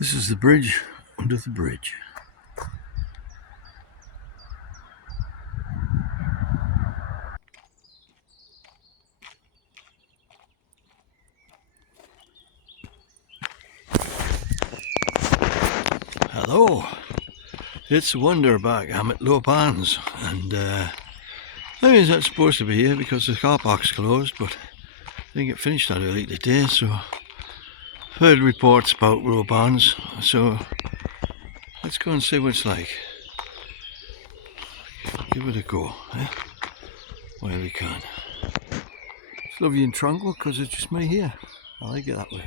This is the bridge under the bridge. Hello, it's Wonder back. I'm at Low Barns, and I was not supposed to be here because the car park's closed, but I didn't get finished that early today, so I've heard reports about Low Barns, so let's go and see what it's like. Give it a go, where we can. It's lovely and tranquil because it's just me here. I like it that way.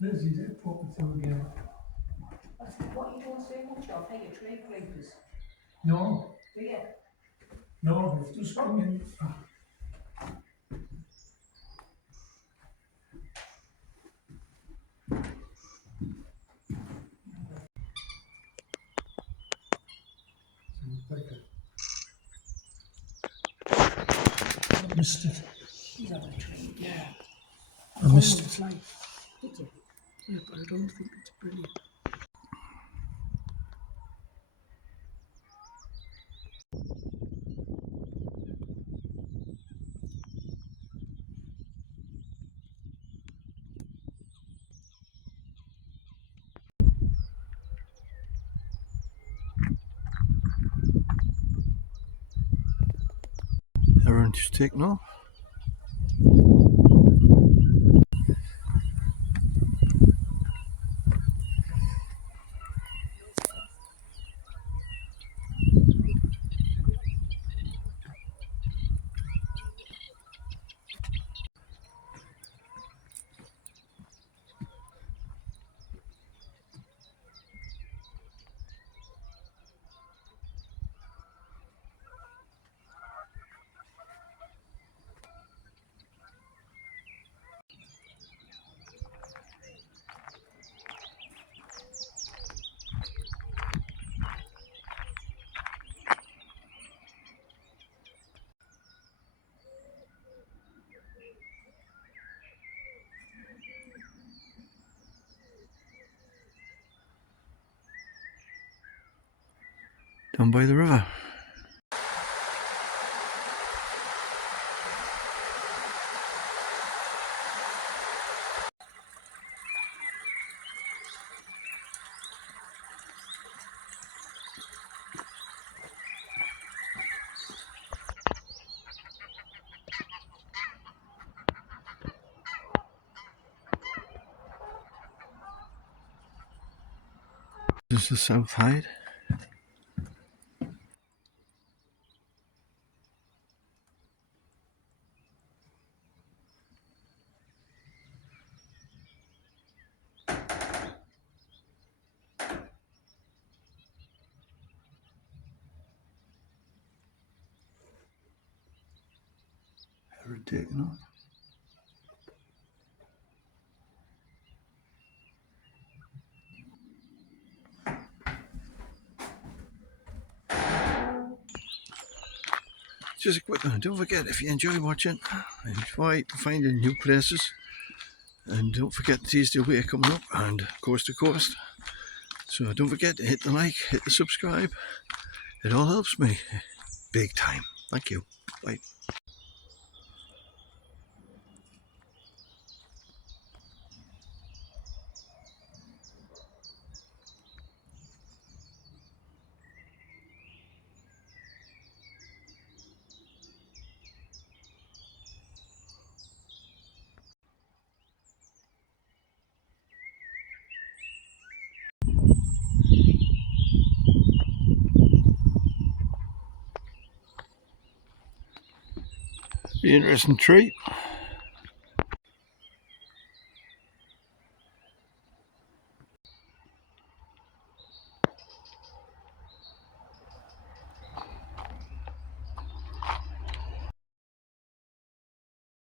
Lindsay, did pop it through again? I said, what you don't say much of, hey, your trade creepers. No, Do you? no, it's just coming. I missed it. She's on a trade. Yeah. I missed it. Like, did you? Yeah, but I don't think it's brilliant. Everyone just taking off. Down by the river. This is the South Hyde. Ever taken off? Just a quick one, don't forget, if you enjoy watching, enjoy finding new places, and don't forget Teesdale Way coming up and Coast to Coast. So don't forget to hit the like, hit the subscribe, it all helps me big time. Thank you. Bye. Be interesting treat.